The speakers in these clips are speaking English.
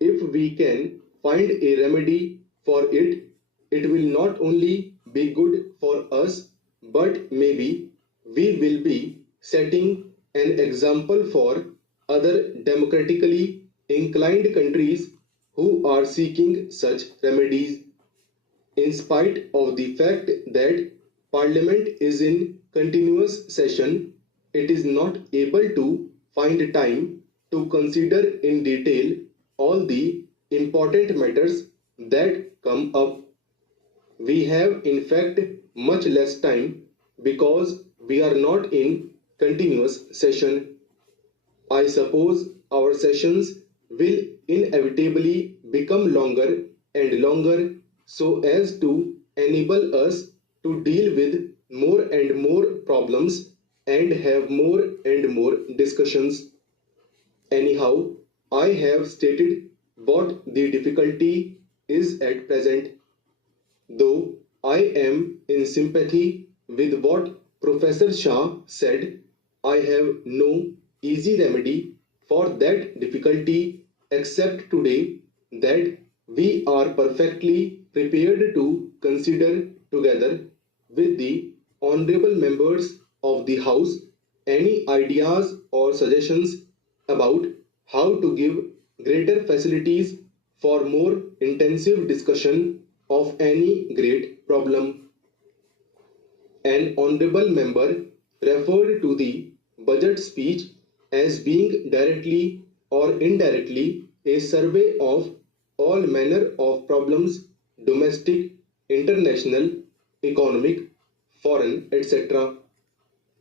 if we can find a remedy for it, it will not only be good for us, but maybe we will be setting an example for other democratically inclined countries who are seeking such remedies. In spite of the fact that Parliament is in continuous session, it is not able to find time to consider in detail all the important matters that come up. We have in fact much less time because we are not in continuous session. I suppose our sessions will inevitably become longer and longer so as to enable us to deal with more and more problems and have more and more discussions. Anyhow, I have stated what the difficulty is at present. Though I am in sympathy with what Professor Shah said, I have no easy remedy for that difficulty except today that we are perfectly prepared to consider together with the honorable members of the House any ideas or suggestions about how to give greater facilities for more intensive discussion of any great problem. An honorable member referred to the budget speech as being directly or indirectly a survey of all manner of problems, domestic, international, economic, foreign, etc.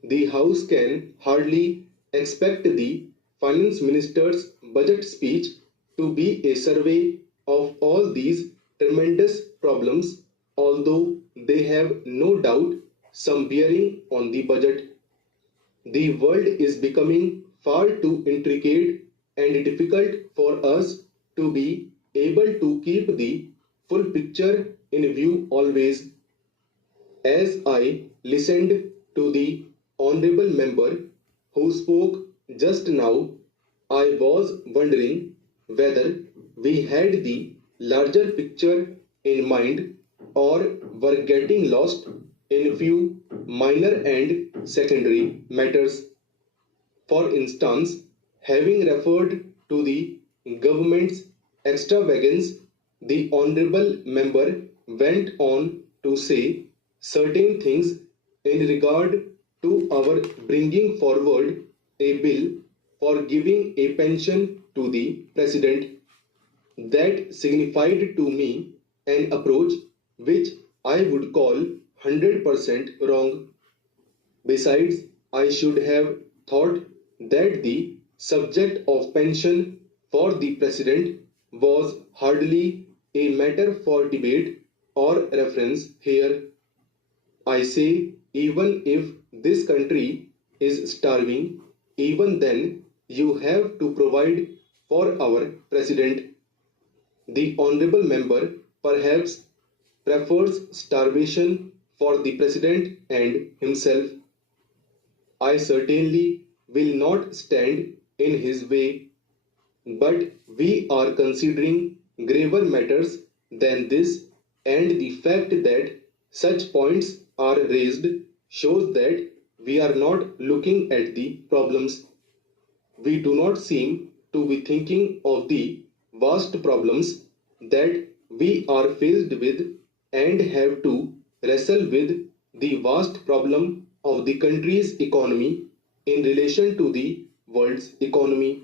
The House can hardly expect the Finance Minister's budget speech to be a survey of all these tremendous problems, although they have no doubt some bearing on the budget. The world is becoming far too intricate and difficult for us to be able to keep the full picture in view always. As I listened to the honorable member who spoke just now, I was wondering whether we had the larger picture in mind or were getting lost in few minor and secondary matters. For instance, having referred to the government's extravagance, the honorable member went on to say certain things in regard to our bringing forward a bill for giving a pension to the president that signified to me an approach which I would call 100% wrong. Besides, I should have thought that the subject of pension for the president was hardly a matter for debate or reference here. I say, even if this country is starving, even then you have to provide for our president. The honorable member perhaps prefers starvation for the president and himself. I certainly will not stand in his way, but we are considering graver matters than this, and the fact that such points are raised shows that we are not looking at the problems. We do not seem to be thinking of the vast problems that we are faced with and have to wrestle with the vast problem of the country's economy in relation to the world's economy.